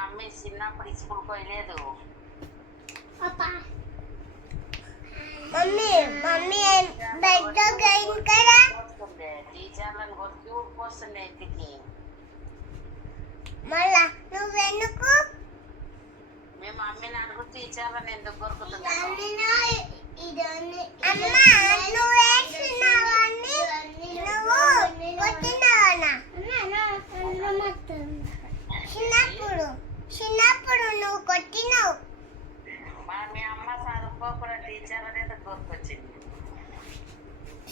Mummy చిన్నప్పుడు school పోయలేదు mummy mummy bed గైన్ కదా వస్తుండే టీచర్లను కొట్టి ఊరుకొస్తుండే ఇంటికి మళ్ళా నువ్వెందుకు మేము మమ్మీని అడుగు టీచర్లను ఎందుకు అమ్మా నువ్వు నువ్వు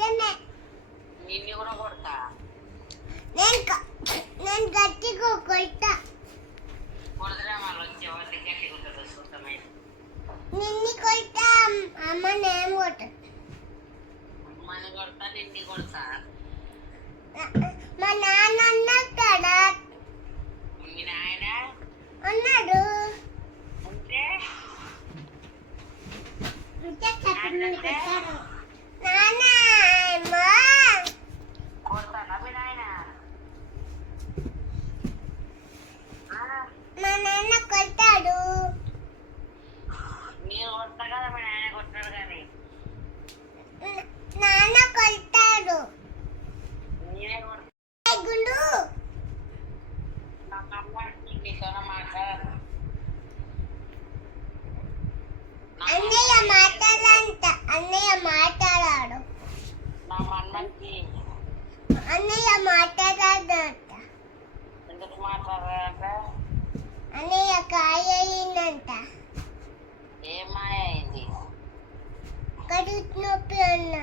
నిన్ను కూడా కొడతా. నేను నేను గట్టిగా కొడతా. కొడదరా మళ్ళీ ఉంటుంది నిన్ను కొడతా అమ్మ నేను కొట్టా మన కొడతా నిన్ను కొడతా. మా నాన్న అన్నాడు కదా మీ నాయన? అన్నాడు ఉంటే? నాన్న ఏమో కొడతానా మీ నాయన ఆ, మా నాన్న కొట్టాడు నేను కొడతా కదా మీ నాయన కొట్టాడు కానీ నా- నాన్న కొట్టాడు నేనే కొడతా ఏ గుండు నా మాట్లాడను అన్నయ్య మాట్లాడంట. అన్నయ్య మాట్లాడాడు. నా అన్నకి అన్నయ్య మాట్లాడాడంట ఎందుకు మాట్లాడారంట? అన్నయ్య కాయ అయిందంట ఏం మాయ అయింది కడుపు నొప్పి అన్న.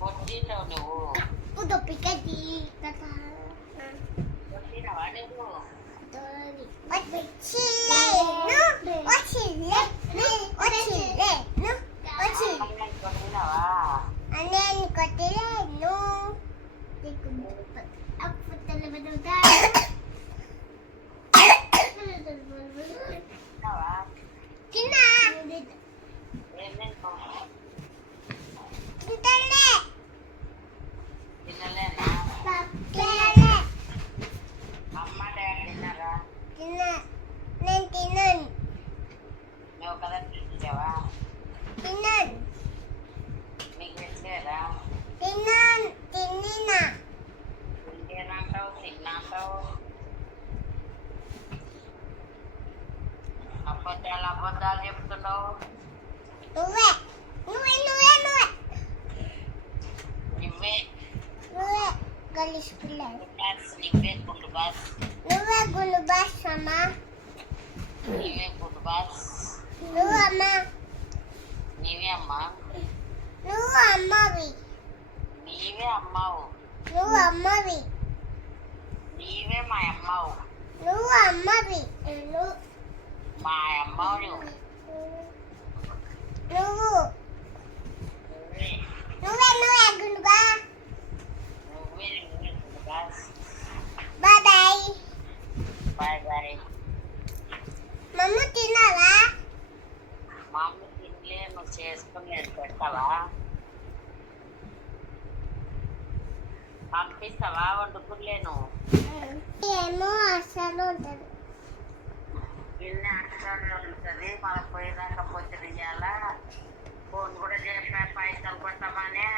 కొట్టినావు నువ్వు. ఉదో పికటి Chileno, o chileno, o chileno, o chileno. Ano yan, ko chileno? Hindi ko Ako pa talaga daw tayo. atau apa dalam modal yang betul Nue, nue, nue, nue. Nuwe. Nuwe, galis kulay. Gulubas, lipit, gulubas. Nuwe, gulubas, sama. Nuwe, gulubas. Nue ma. నువ్వు నువ్వే నువ్వే నువ్వే bye bye bye మమ్మ తినలే నువ్వు చేసుకుని నేను పెడతావా పంపిస్తావా? వండుకులేను ఏమో అసలు ఉంటుంది. ఇన్ని ఆటగాళ్ళు ఉంటుంది మన పోయినాక పొద్దున ఇయ్యాల ఫోన్ కూడా చేపా పైసలు కొట్టమనే.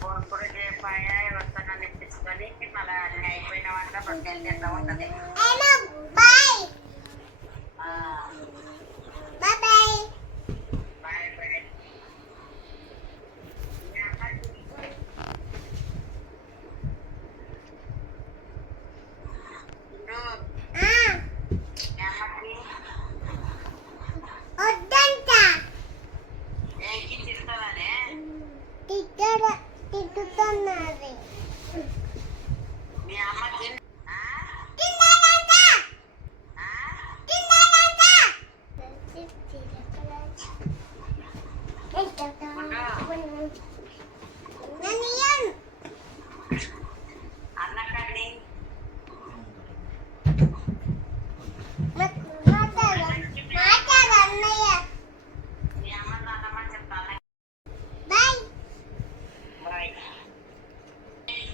ఫోన్ కూడా చేపాయా వస్తున్నాను ఇప్పించుకొని మళ్ళీ అన్ని అయిపోయిన వంట పట్టుకెళ్ళి తింటా ఉంటుంది. తిట్టారా తిట్టుతున్నారు మీ అమ్మ అన్నకండి